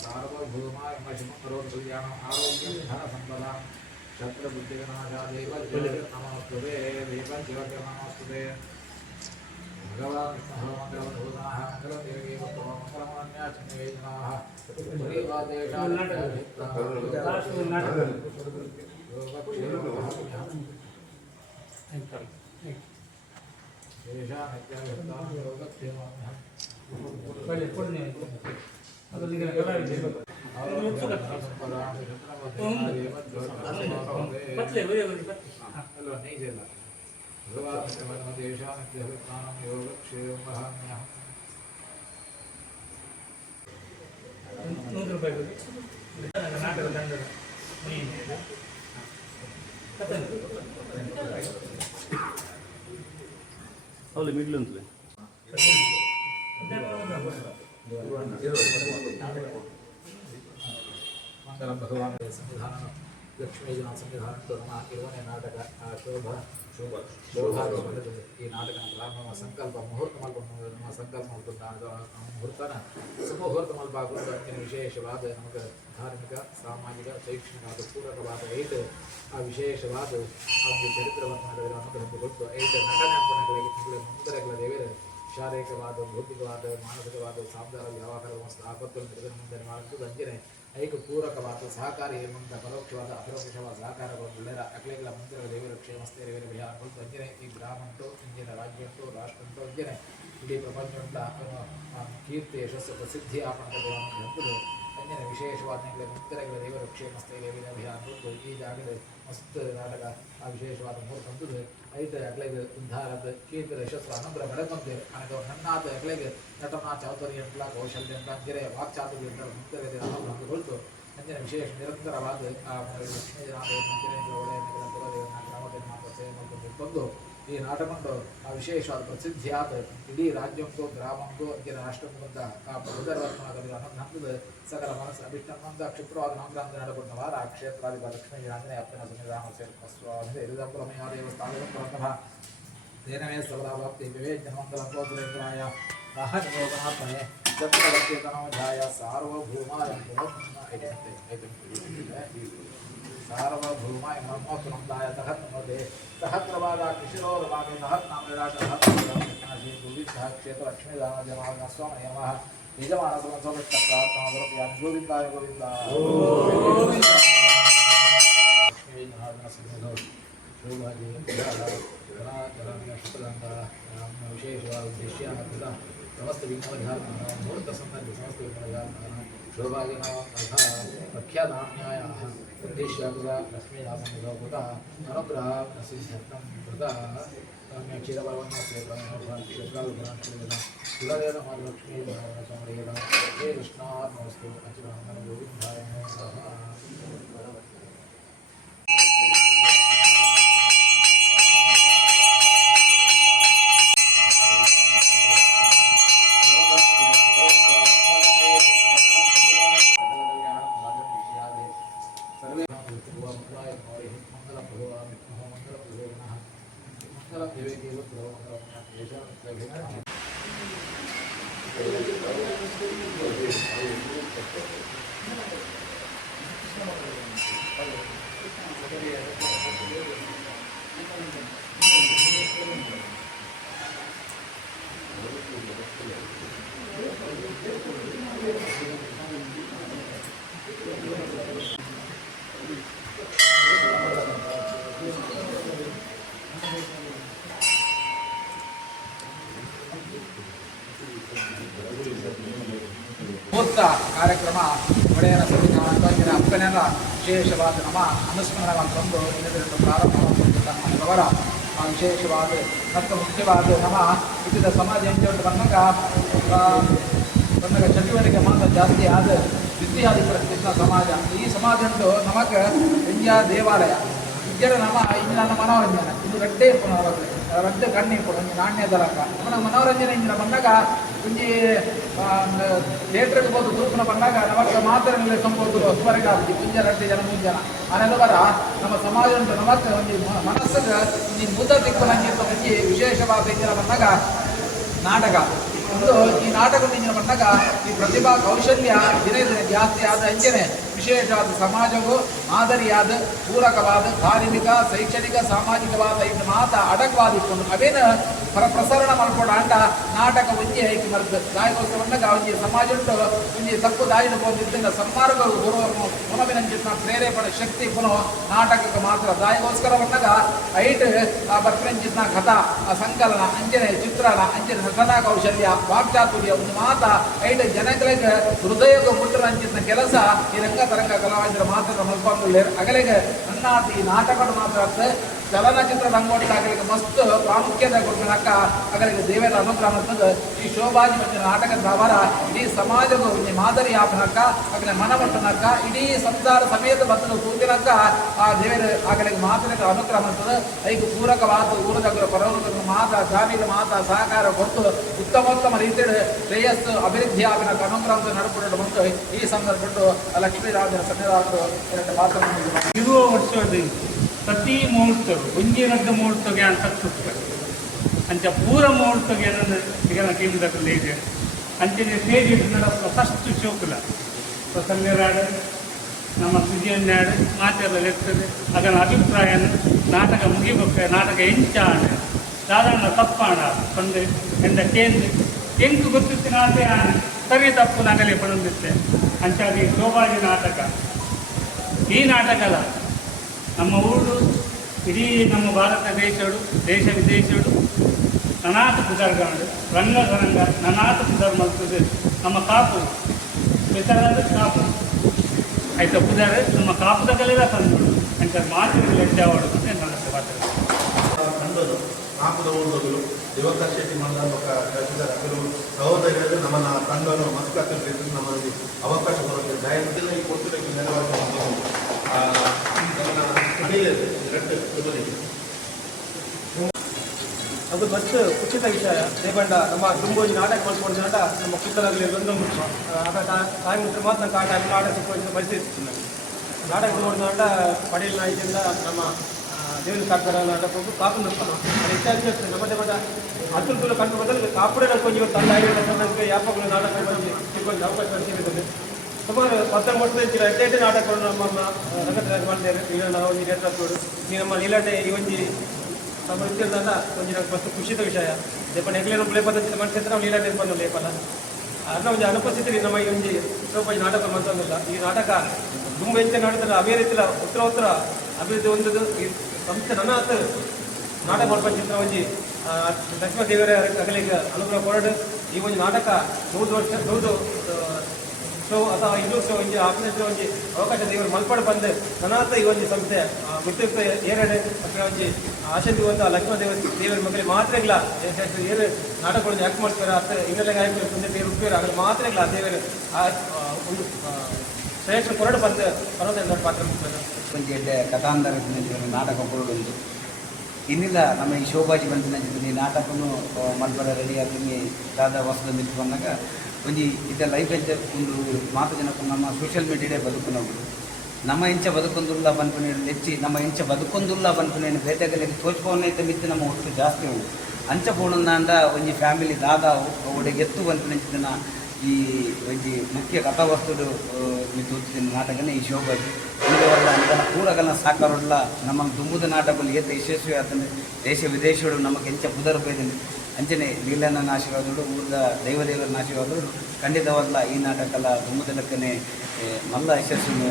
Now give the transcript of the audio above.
सार्वभौमाय आरोग्यं धन संपदा शत्रु बुद्धिविनाशादेव नमोस्तुते नमोस्तुते भगवान् मंगलभूताः मंगलदेवी मंगलमान्याचनिवेदनाः ಅವಳು ಮಿಡ್ಲ್ ಅಂತಲೇ मंगलम भगवान संविधान लक्ष्मी जन संविधान इवने नाटक शोभा शोभा ಈ ನಾಟಕನ ಪ್ರಾರಂಭ ಸಂಕಲ್ಪ ಮುಹೂರ್ತ ನಮ್ಮ ಸಂಕಲ್ಪ ಮುಹೂರ್ತನ ಸುಮುಹೂರ್ತ ಮಲ್ಪಾಗುವುದು ಅಂತಿನ ವಿಶೇಷವಾದ ನಮಗೆ ಧಾರ್ಮಿಕ ಸಾಮಾಜಿಕ ಶೈಕ್ಷಣಿಕ ಪೂರಕವಾದ 8 ಆ ವಿಶೇಷವಾದ ಒಂದು ಚರಿತ್ರವನ್ನು ನಮಗೆ ಗೊತ್ತು 8 ನಟನೆ ಅಂಪಣಗಳಿಗೆ ತಿಂಗಳ ಮುಂದರಗಳ ದೇವರ ಶಾರೀರಿಕವಾದ ಭೌತಿಕವಾದ ಮಾನಸಿಕವಾದ ಸಾಂಸಾರ ವ್ಯವಹಾರ ಆಪತ್ತುಗಳು ನಡೆದ ಮುಂದೆ ಮಾಡುವುದು ಅಂಜನೆ ಐಕ ಪೂರಕವಾದ ಸಹಕಾರಿ ಎಂಬ ಪರೋಕ್ಷವಾದ ಅಪರೋಕ್ಷವಾದ ಸಹಕಾರಗಳು ಅಖಿಲಗಳ ಮಂದಿರ ದೇವರ ಕ್ಷೇಮಸ್ಥೈರ್ಯ ವಿಹಾರ ಅಂಜನೆ ಈ ಗ್ರಾಮಂಟು ಇಂಜಿನ ರಾಜ್ಯಂಟು ರಾಷ್ಟ್ರಂಟು ಅಂಜನೆ ಇಡೀ ಪ್ರಪಂಚಂಟ ಕೀರ್ತಿ ಯಶಸ್ಸು ಪ್ರಸಿದ್ಧಿ ಆಪಣದ ಅಂಜನೆ ವಿಶೇಷವಾದ ಮಂದಿರಗಳ ದೇವರ ಕ್ಷೇಮಸ್ಥೈರ್ಯ ವಿಹಾರ ಈ ಜಾಗದ ಮಸ್ತ್ ನಾಟಕ ಆ ವಿಶೇಷವಾದ ಮೂರು ಐದು ಅಗ್ಲೆಗೆ ಉದ್ಧಾರದ ಕೀರ್ತಿ ಯಶಸ್ಸು ಅನುಗ್ರಹ ಬೆಳಕೊಂತೆ ನನಗೆ ನನ್ನಾದ ಅಗ್ಲೆಗೆ ನಟನಾ ಚಾತುರ್ಯ ಅಂತ ಕೌಶಲ್ಯ ಅಂತ ಅಂಜನೆ ವಾಕ್ಚಾತುರ್ಯ ಅಂತ ಮುಂದೆ ಅನುಗ್ರಹ ಹೊರತು ಅಂಜನೆ ವಿಶೇಷ ನಿರಂತರವಾದ ಆ ತಂದು ಈ ನಾಟಕಂಡು ಆ ವಿಶೇಷವಾದ ಪ್ರಸಿದ್ಧಿಯಾದ ಇಡೀ ರಾಜ್ಯಕ್ಕೂ ಗ್ರಾಮಕ್ಕೂ ಅಂಜನ ರಾಷ್ಟ್ರಕ್ಕಂತ ಆ ಉದರವರ್ತನದಲ್ಲಿ ಹಂತದ ಸಕಲ ಮನಸ್ಸು ಅಭಿಷ್ಟಂತ ಕ್ಷಿಪ್ರವಾದ ನಾಮಗ್ರಾಮದ ನಡೆಕೊಂಡ ವಾರ ಕ್ಷೇತ್ರಾಧಿಪ ಲಕ್ಷ್ಮೀ ಆಂಜನೇಯ ಅಪ್ಪನ ಸಂವಿಧಾನ ಸೇರ್ಪಸ್ವಾಮಿ ಎರಿದಂಪುರಮಯ ದೇವಸ್ಥಾನದಂತಹ ತೇನವೇ ಸಬಲಾಭಕ್ತಿ ವಿವೇಚನಮಂಗಲಂಗೋದ್ರೇಂದ್ರಾಯ ರಾಹನಿಯೋಗನಾತ್ಮನೆ ಚಕ್ರವರ್ತಿತನೋಜಾಯ ಸಾರ್ವಭೌಮಾಯ ಸಾರ್ವಭೌಮಾಯ ಮರ್ಮೋತ್ತಮಂದಾಯ ಸಹತ್ಮದೆ ಸಹಸ್ರವಾದ ಕೃಷಿರೋಧವಾಗಿ ಸಹತ್ನಾಮರಾಜ ಕ್ಷೇತ್ರ ಲಕ್ಷ್ಮೀದಾನ ಜಮಾನ ಸ್ವಾಮಿ ಯಮಃ ಯಜಮಾನ ಸಮಸೋಮಿಷ್ಟಾತ್ಮ ಗೋವಿಂದಾಯ ಗೋವಿಂದ ವಿಶೇಷವಾದ ಉದ್ದೇಶ ಸಮಸ್ತ ವಿಜ್ಞಾನ ಮುಹೂರ್ತ ಸಂಬಂಧ ಸಮಸ್ತ ವಿಜ್ಞಾನ ಶೋಭಾಗಿನ ಪ್ರಖ್ಯಾನಾಮ್ಯಾಯ ಉದ್ದೇಶ್ಯಾಗುರ ಲಕ್ಷ್ಮೀದಾಸಂಗೃತ ಅನುಗ್ರಹ ಪ್ರಸಿದ್ಧಂ ಕೃತ ಕ್ಷೀರಭವನ ಕ್ಷೇತ್ರಾಲುಪುರಾಣ ಕುಲದೇವ ಮಹಾಲಕ್ಷ್ಮೀ ಸ್ವಾಮಿಗಳ ಹೇ ಕೃಷ್ಣಾರ್ಮಸ್ತು ಅಚ್ಯುತಾನಂದ ಗೋವಿಂದಾಯ ಕಾರ್ಯಕ್ರಮ ಒಡೆಯರ ಸಂವಿಧಾನ ಅಪ್ಪನೆಲ್ಲ ವಿಶೇಷವಾದ ನಮ್ಮ ಅನುಸ್ಮರಣವನ್ನು ತಂದು ಇನ್ನೊಂದು ಪ್ರಾರಂಭವರ ವಿಶೇಷವಾದ ಮತ್ತು ಮುಖ್ಯವಾದ ನಮ್ಮ ಇದ್ದ ಸಮಾಜ ಎಂಟು ಬಂದಾಗ ಚಟುವಟಿಕೆ ಮಾತ್ರ ಜಾಸ್ತಿ ಆದ ವಿದ್ಯಾಧಿಪರ ಸಮಾಜ ಈ ಸಮಾಜ ಉಂಟು ನಮಗೆ ಇಂಡಿಯಾ ದೇವಾಲಯ ವಿದ್ಯರ ನಮ್ಮ ಇಂಜಿನ ಮನೋರಂಜನೆ ಇದು ರಡ್ಡೆ ರಡ್ಡೆ ಕಣ್ಣಿ ನಾಣ್ಯದ ರಂಗ ನಮ್ಮ ಮನೋರಂಜನೆ ಇಂಜಿನ ಬಂದಾಗ ಒಂಜಿ ಥಿಯೇಟ್ರಿಗೆ ಬಂದು ತೂಪನ ಬಂದಾಗ ನಮಗೆ ಮಾತ್ರ ಸಂಬೋದು ಹೊಸವರೆಗೆ ಆಗಿ ಮುಂಜಾನೆ ಜನ ಮುಂಜಾನೆ ಅನೆಲ್ಲವರ ನಮ್ಮ ಸಮಾಜ ಉಂಟು ನಮಗೆ ಒಂದು ಮನಸ್ಸಿಗೆ ಈ ಮುದ್ದ ತಿಕ್ಕನಂಗಿಂತ ಒಂಜಿ ವಿಶೇಷವಾದ ಇಂಜಿನ ಬಂದಾಗ ನಾಟಕ ಒಂದು ಈ ನಾಟಕ ಇಂಜಿನ ಬಂದಾಗ ಈ ಪ್ರತಿಭಾ ಕೌಶಲ್ಯ ದಿನೇ ದಿನ ಜಾಸ್ತಿ ಆದ ಅಂಚನೆ ವಿಶೇಷವಾದ ಸಮಾಜವು ಮಾದರಿಯಾದ ಪೂರಕವಾದ ಧಾರ್ಮಿಕ ಶೈಕ್ಷಣಿಕ ಸಾಮಾಜಿಕವಾದ ಇನ್ನು ಮಾತ ಅಡಕವಾದಿಕೊಂಡು ಅವೇನು ಪ್ರಸರಣ ಮಾಡ್ಕೊಂಡು ಅಂಡ ನಾಟಕ ಒಂಜಿ ಐಕಿ ಮರ್ದು ದಾಯಗೋಸ್ಕರ ಒಂಜಿ ಸಮಾಜ ಉಂಟು ಒಂಜಿ ತಪ್ಪು ದಾರಿನ ಬಂದಿದ್ದ ಸನ್ಮಾರ್ಗಗಳು ಗುರುವಿನ ಪ್ರೇರೇಪಣೆ ಶಕ್ತಿ ಪುನಃ ನಾಟಕಕ್ಕೆ ಮಾತ್ರ ದಾಯಗೋಸ್ಕರ ಬಂದಾಗ ಐಟ್ ಆ ಬರ್ಪಂಚಿನ ಕಥಾ ಆ ಸಂಕಲನ ಅಂಜನೆ ಚಿತ್ರಣ ಅಂಜನೆ ನಟನಾ ಕೌಶಲ್ಯ ವಾಕ್ಚಾತುರ್ಯ ಒಂದು ಮಾತ ಐಟ್ ಜನಗಳಿಗೆ ಹೃದಯಕ್ಕೆ ಮುಟ್ಟನ ಅಂಚಿನ ಕೆಲಸ ಈ ರಂಗ ತರಂಗ ಕಲಾವಿದರ ಮಾತ್ರ ಮಲ್ಪಂದುಳ್ಳೇರು ಅಗಲಿಗೆ ಅನ್ನಾತಿ ನಾಟಕಗಳು ಮಾತ್ರ ಚಲನಚಿತ್ರ ರಂಗೋಟಿಗಾಗಲಿಕ್ಕೆ ಮಸ್ತ್ ಪ್ರಾಮುಖ್ಯತೆ ಕೊಡ್ಕೊಳಕ ಅಗಲಿಗೆ ದೇವರ ಅನುಗ್ರಹ ಮಾಡ್ತದೆ ಈ ಶೋಭಾಜಿ ಮತ್ತು ನಾಟಕದ ಅವರ ಇಡೀ ಸಮಾಜದ ಮಾದರಿ ಆಪನಕ್ಕ ಅಗಲ ಮನಮಟ್ಟನಕ್ಕ ಇಡೀ ಸಂಸಾರ ಸಮೇತ ಬತ್ತಲು ಕೂತಿನಕ್ಕ ಆ ದೇವರ ಆಗಲಿಗೆ ಮಾತ್ರ ಅನುಗ್ರಹ ಮಾಡ್ತದೆ ಐದು ಪೂರಕವಾದ ಊರದಗರ ಪರವರ್ಗ ಮಾತ ಜಾತಿಗೆ ಮಾತ ಸಹಕಾರ ಕೊಟ್ಟು ಉತ್ತಮೋತ್ತಮ ರೀತಿಯಲ್ಲಿ ಶ್ರೇಯಸ್ಸು ಅಭಿವೃದ್ಧಿ ಆಗಿನಕ್ಕ ಅನುಗ್ರಹ ನಡ್ಕೊಂಡು ಬಂದು ಈ ಸಂದರ್ಭ ಲಕ್ಷ್ಮೀರಾಜನ ಸನ್ನಿಧಾನರು ಎರಡು ಮಾತನಾಡಿದರು ಇರುವ ವರ್ಷದ ಪ್ರತಿ ಮುಹೂರ್ತಗಳು ಒಂಜಿ ರಡ್ಡ ಮುಹೂರ್ತಗೆ ಅಂತ ಸುತ್ತಾರೆ ಅಂಚ ಪೂರ ಮುಹೂರ್ತಗೆ ಈಗ ಟೀಮ್ದಲ್ಲಿ ಇದೆ ಅಂಚನೆ ಸ್ಟೇಜ್ ಫಸ್ಟ್ ಶೋಕುಲ ಪ್ರಸಂಗರಾಡು ನಮ್ಮ ಸುಜಿಯನ್ನಾಡು ಮಾತೆಲ್ಲ ಇರ್ತದೆ ಅದರ ಅಭಿಪ್ರಾಯ ನಾಟಕ ಮುಗಿಬೇಕು ನಾಟಕ ಎಂಚಾಣ ಸಾಧಾರಣ ತಪ್ಪಾಣ ಬಂದು ಎಂದ ಕೇಂದ್ರ ಎಂಟು ಗೊತ್ತಿತ್ತು ನಾಟೆ ಸರಿ ತಪ್ಪು ನಗಲಿ ಪಡೆದಿತ್ತೆ ಅಂಚಾದಿ ಶೋಭಾಜಿ ನಾಟಕ ಈ ನಾಟಕದ ನಮ್ಮ ಊರು ಇಡೀ ನಮ್ಮ ಭಾರತ ದೇಶಗಳು ದೇಶ ವಿದೇಶಗಳು ನನಾಥ ಪುದರ್ಗಾಂಡು ರಂಗಧರಂಗ ನನಾಥ ಪುದರ್ ಮಲ್ತದೆ ನಮ್ಮ ಕಾಪು ಹೆಸರಾದ ಕಾಪು ಆಯ್ತು ಪುದರ್ ನಮ್ಮ ಕಾಪುದಗಳೆಲ್ಲ ತಂದು ಅಂತ ಮಾತಿನ ಲೆಜ್ಜಾವಡು ಅಂತ ನನ್ನ ತಂದದು ಕಾಪುದ ಊರುಗಳು ದಿವಾಕರ್ ಶೆಟ್ಟಿ ಮಂಡಲ ಕಳಿಸಿದ್ದಾರೆ ಕೆಲವು ಸಹೋದರಿಗಳು ನಮ್ಮನ್ನು ತಂಡವನ್ನು ಮಸ್ಕತ್ತು ನಮ್ಮಲ್ಲಿ ಅವಕಾಶ ಕೊಡುತ್ತೆ ದಯವಿಟ್ಟು ಈ ಕೊಟ್ಟಿದ್ದಕ್ಕೆ ನೆರವಾಗಿ ಅದು ಫಸ್ಟ್ ಉಚಿತ ವಿಷಯ ದೇಬಂಡ ನಮ್ಮ ತುಂಬಿ ನಾಟಕ ಮಾಡ್ಕೊಂಡು ನಾಟ ನಮ್ಮ ಪುತ್ತಲಲ್ಲಿ ಒಂದು ಟೈಮ್ ಮಾತ್ರ ಕಾಟ ನಾಟಕ ಸಿಕ್ಕುವಂಥ ಪರಿಸ್ಥಿತಿ ನಾಟಕ ನೋಡಿದ ನಾಟ ಪಡೆಯಲ್ ನಾಯಕಿಂದ ನಮ್ಮ ದೇವರ ಕಾಡ್ತಾರ ನಾಟಕ ಹೋಗಿ ಕಾಪು ನಿರ್ತಾನ ಅದು ಹೆಚ್ಚಾಗಿ ನಮ್ಮ ದೇವದ ಅತುಲ್ ಕಂಡು ಬಂದಲ್ಲಿ ಕಾಪುಡೆ ಕೊಂಚ ತಂಡ ಯಾಪಗಳು ನಾಟಕ ಬಂದು ಸಿಕ್ಕುವಂಥ ಅವಕಾಶ ಸಿಗುತ್ತದೆ ಸುಮಾರು 19 ವರ್ಷ ನಾಟಕಗಳು ನಮ್ಮ ರಂಗದಲ್ಲಿ ಮಾಡಿದ್ದಾರೆ ಈಗ ನಾವು ಈ ನೇತೃತ್ವಗಳು ಈ ನಮ್ಮ ನೀಲಾಟೆ ಈ ಒಂಜಿ ನಮ್ಮ ಇದ್ದಂದ ಒಂಜಿ నాకు ಮಸ್ತ್ ಖುಷಿದ ವಿಷಯ ದೇಪನ ಹೆಗ್ಲೇನು ಲೇಪದ ಮನುಷ್ಯ ನಾವು ನೀಲಾಟೆ ಬಂದು ಲೇಪಲ್ಲ ಅನ್ನ ಒಂದು ಅನುಪಸ್ಥಿತಿ ನಮ್ಮ ಈ ಒಂಜಿ ಸ್ವಲ್ಪ ನಾಟಕ ಮಂತಂದಿಲ್ಲ ಈ ನಾಟಕ ತುಂಬ ಹೆಚ್ಚು ನಾಟಕ ಅದೇ ರೀತಿಯ ಉತ್ತರ ಅಭಿವೃದ್ಧಿ ಹೊಂದದು ಈ ಸಂಸ್ಥೆ ನನ್ನ ನಾಟಕ ಮಾಡ್ಕೊಂಡು ಒಂಜಿ ಲಕ್ಷ್ಮೀ ದೇವರ ಅಗಲಿಗೆ ಅನುಗ್ರಹ ಕೊರಡು ಈ ಒಂದು ನಾಟಕ 100 ವರ್ಷ 100 ಶೋ ಅಥವಾ 200 ಶೋ ಒಂಜಿ 15 ಒಂಜಿ ಅವಕಾಶ ದೇವರು ಮಲ್ಪಡು ಬಂದು ನನಾತ ಈ ಒಂದು ಸಂಸ್ಥೆ ಮುಕ್ತ ಏರಡೆ ಅಥವಾ ಒಂಜಿ ಆಶಂತಿ ಒಂದು ಲಕ್ಷ್ಮೀ ದೇವರ ಮಕ್ಕಳಿಗೆ ಮಾತ್ರ ಇಲ್ಲ ಏರು ನಾಟಕಗಳನ್ನು ಯಾಕೆ ಮಾಡ್ತಾರೆ ಅತ್ತ ಇನ್ನೆಲ್ಲ ಗಾಯಕರು ಮುಂದೆ ಬೇರೆ ಉಪಯೋಗ ಆಗಲಿ ಮಾತ್ರ ಇಲ್ಲ ದೇವರು ಒಂದು ಶ್ರೇಷ್ಠ ಕೊರಡು ಬಂದು ಪರ್ವತ ಪಾತ್ರ ಒಂಜಿ ಎಡ್ಡೆ ಕಥಾಂತರ ನಾಟಕ ಕೊರಡುಂಟು ಇನ್ನಿಲ್ಲ ನಮ್ಮ ಈ ಶೋಭಾಜಿ ಬಂದಿನ ಈ ನಾಟಕನು ಮಲ್ಪಡ ರೆಡಿ ಆಗಿ ದಾದ ಹೊಸದ ನಿಂತು ಬಂದಾಗ ಒಂಜಿ ಇದ ಲೈಫ್ ಎಂಚ ಒಂದು ಮಾತು ಜನಕ್ಕೂ ನಮ್ಮ ಸೋಷಿಯಲ್ ಮೀಡಿಯಾಡೆ ಬದುಕುನವರು ನಮ್ಮ ಇಂಚ ಬದುಕೊಂದುಲ್ಲ ಬನ್ಪುನೇ ಹೆಚ್ಚಿ ನಮ್ಮ ಇಂಚ ಬದುಕೊಂದುಲ್ಲ ಬನ್ಪುನೇನು ಬೇಟೆಗಳಿಗೆ ತೋಚ್ಕೊಂಡೈತೆ ಮಿತ್ತು ನಮ್ಮ ಒಟ್ಟು ಜಾಸ್ತಿ ಉಂಟು ಅಂಚ ಪೋಣಂದಾಂಡ ಒಂಜಿ ಫ್ಯಾಮಿಲಿ ದಾದಾವು ಅವಡಿಗೆ ಎತ್ತು ಬನ್ಪುನೆಂಚಿನ ಈ ಒಂಜಿ ಮುಖ್ಯ ಕಥಾವಸ್ತುಡು ಮಿತ್ತು ಉಚ್ಚಿನ ನಾಟಕನೇ ಈ ಶೋಭಾಜಿ ಇಂದವಲ್ಲ ಅಂತಹ ಪೂರಗಲ ಸಾಕಾರೋಡ್ಲ ನಮ್ಮ ದುಂಬುದ ನಾಟಕಗಳು ಏತ ಯಶಸ್ವಿ ಆತಂದ್ರೆ ದೇಶ ವಿದೇಶಗಳು ನಮಗೆ ಎಂಚ ಪುದರ್ ಬೈದಂದ್ರೆ ಅಂಚನೆ ಲೀಲನ ಆಶೀರ್ವಾದಗಳು ಊರದ ದೈವದೇವರ ಆಶೀರ್ವಾದಗಳು ಖಂಡಿತವಾಗಲ ಈ ನಾಟಕಲ ದುಂಬುದ ಲೆಕ್ಕನೆ ಮಲ್ಲ ಯಶಸ್ಸನ್ನು